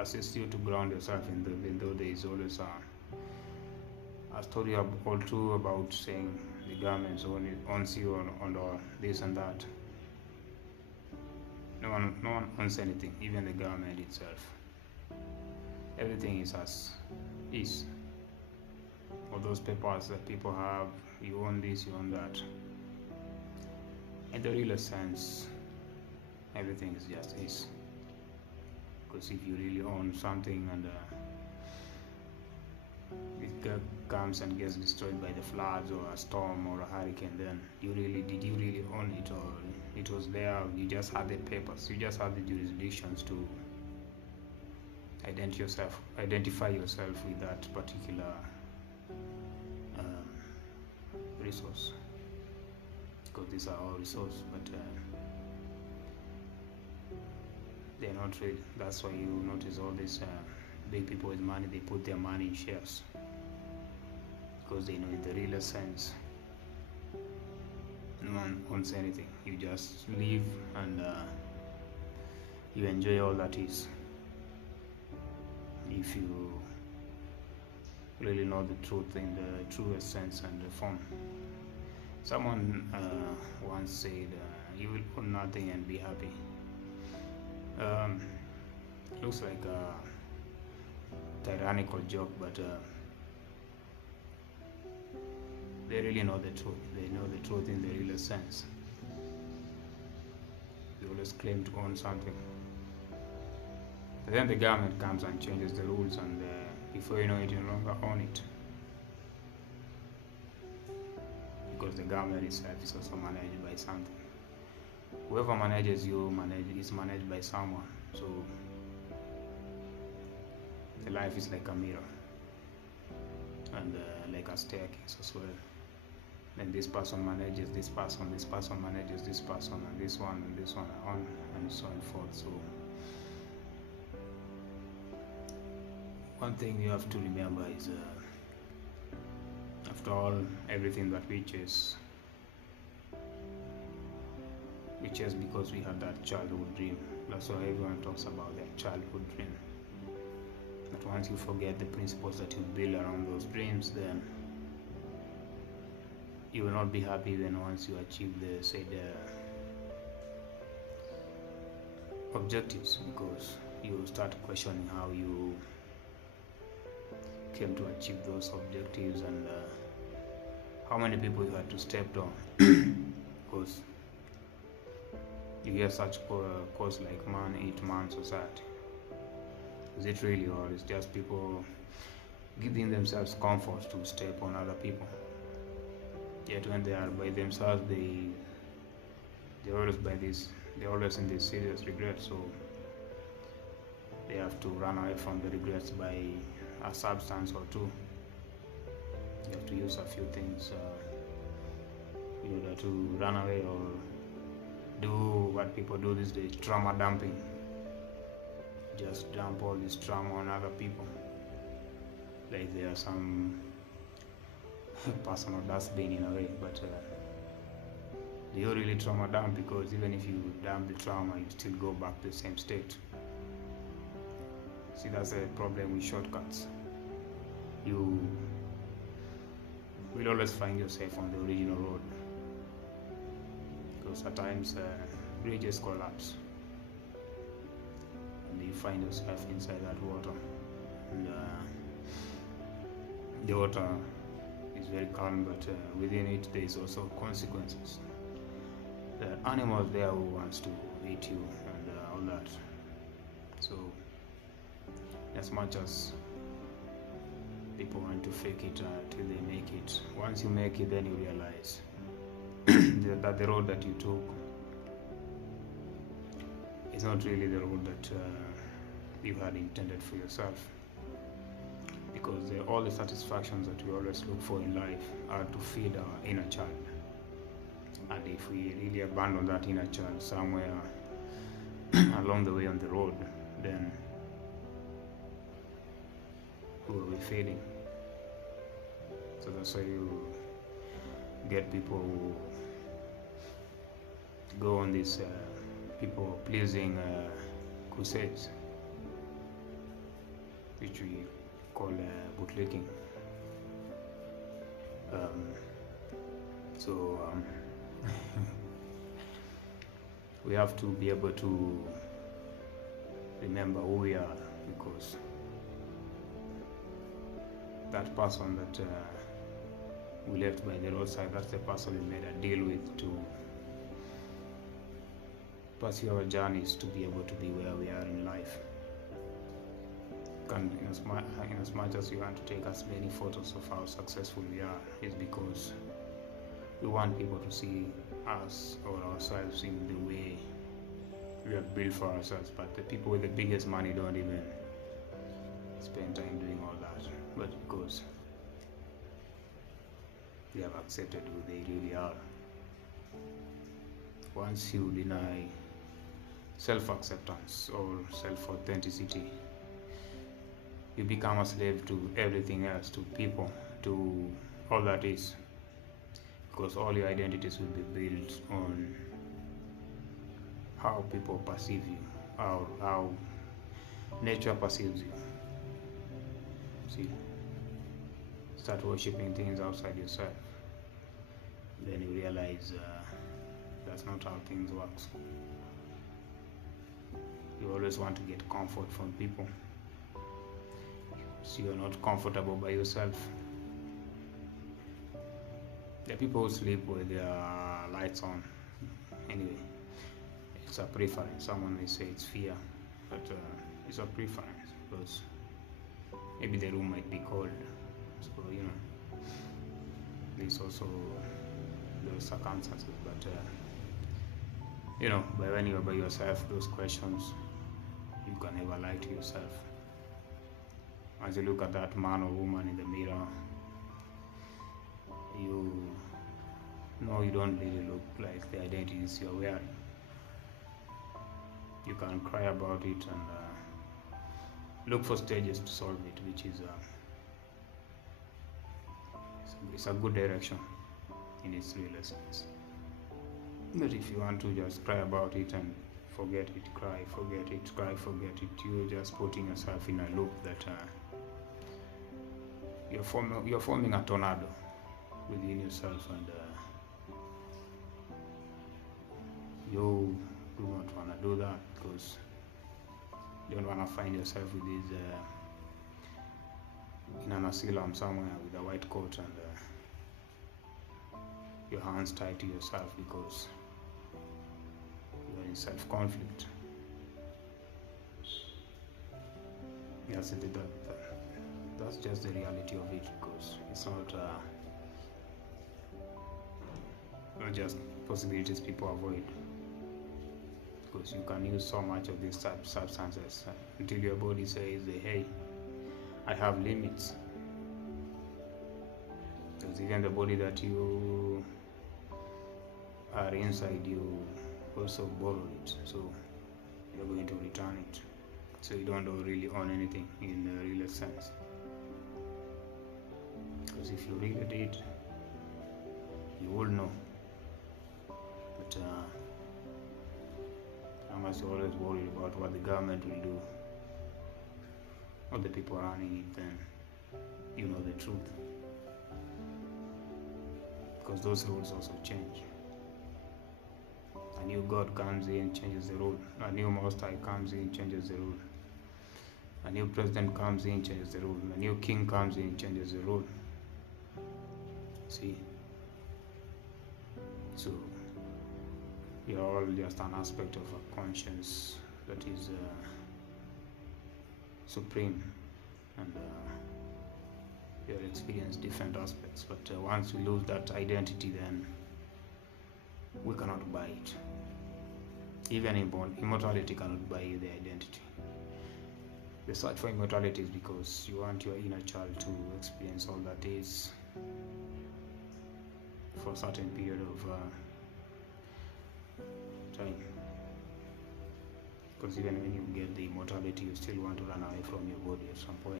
assist you to ground yourself even though there is always a story all true about saying the government owns you on this and that. No one owns anything, even the government itself. Everything is as is. All those papers that people have, you own this, you own that. In the real sense, everything is just is. Because if you really own something and it comes and gets destroyed by the floods or a storm or a hurricane, then did you really own it, or it was there, you just had the papers, you just had the jurisdictions to identify yourself with that particular resource, because these are all resources, but they're not real. That's why you notice all these big people with money, they put their money in shares, because they know in the real sense no one owns anything. You just live and you enjoy all that is, if you really know the truth in the truest sense and the form. Someone once said, you will own nothing and be happy. Looks like a tyrannical joke, but they really know the truth. They know the truth in the real sense. They always claim to own something. But then the government comes and changes the rules, and before you know it, you no longer own it. Because the government itself is also managed by something. Whoever manages you is managed by someone. So the life is like a mirror and like a staircase as well. Then this person manages this person manages this person, and this one, on and so on forth. So one thing you have to remember is after all, everything that we chase because we had that childhood dream. That's why everyone talks about their childhood dream. But once you forget the principles that you build around those dreams, then you will not be happy even once you achieve the said objectives, because you will start questioning how you came to achieve those objectives and how many people you had to step down. Because you hear such quotes like man eat man society. Is it really, or is just people giving themselves comfort to step on other people? Yet when they are by themselves, they're always in this serious regret, so they have to run away from the regrets by a substance or two. You have to use a few things in order to run away, or do what people do these days, trauma dumping. Just dump all this trauma on other people, like they are some personal dustbin in a way. But do you really trauma dump? Because even if you dump the trauma, you still go back to the same state. See, that's a problem with shortcuts. You will always find yourself on the original road, because at times bridges collapse and you find yourself inside that water, and the water is very calm, but within it there is also consequences. There are animals there who wants to eat you and all that. So as much as people want to fake it till they make it, once you make it, then you realize that the road that you took is not really the road that you had intended for yourself. Because all the satisfactions that we always look for in life are to feed our inner child. And if we really abandon that inner child somewhere along the way on the road, then we will be fading. So that's why you get people who go on these people pleasing crusades. which we call bootlicking. So we have to be able to remember who we are, because that person that we left by the roadside, that's the person we made a deal with to pursue our journeys to be able to be where we are in life. In as much as we want to take as many photos of how successful we are, is because we want people to see us or ourselves in the way we are built for ourselves. But the people with the biggest money don't even spend time doing all that, but because they have accepted who they really are. Once you deny self-acceptance or self-authenticity, you become a slave to everything else, to people, to all that is, because all your identities will be built on how people perceive you, how nature perceives you. See, start worshipping things outside yourself, then you realize that's not how things work. You always want to get comfort from people, so you're not comfortable by yourself. There are people who sleep with their lights on. Anyway, it's a preference. Someone may say it's fear, but it's a preference, because maybe the room might be cold. So, there's also those circumstances. But, by when you're by yourself, those questions, you can never lie to yourself. As you look at that man or woman in the mirror, you know you don't really look like the identities you're wearing. You can cry about it and look for stages to solve it, which is it's a good direction in its real essence. But if you want to just cry about it and forget it, cry, forget it, cry, forget it, you're just putting yourself in a loop that you're forming a tornado within yourself, and you do not want to do that, because you don't want to find yourself with these in an asylum somewhere with a white coat and your hands tied to yourself, because you're in self-conflict. Yes, that's just the reality of it, because it's not just possibilities people avoid, because you can use so much of these type of substances until your body says, hey, I have limits. Because even the body that you are inside, you also borrow it, so you're going to return it. So you don't really own anything in the real sense. Because if you really did, you would know. But unless you're always worried about what the government will do, or the people running it, then you know the truth. Because those rules also change. A new God comes in, changes the rule. A new Most High comes in, changes the rule. A new president comes in, changes the rule. A new king comes in, changes the rule. See? So, you're all just an aspect of a conscience that is supreme, and you'll experience different aspects. But once we lose that identity, then we cannot buy it. Even immortality cannot buy you the identity. The search for immortality is because you want your inner child to experience all that is for a certain period of time. Because even when you get the immortality, you still want to run away from your body at some point.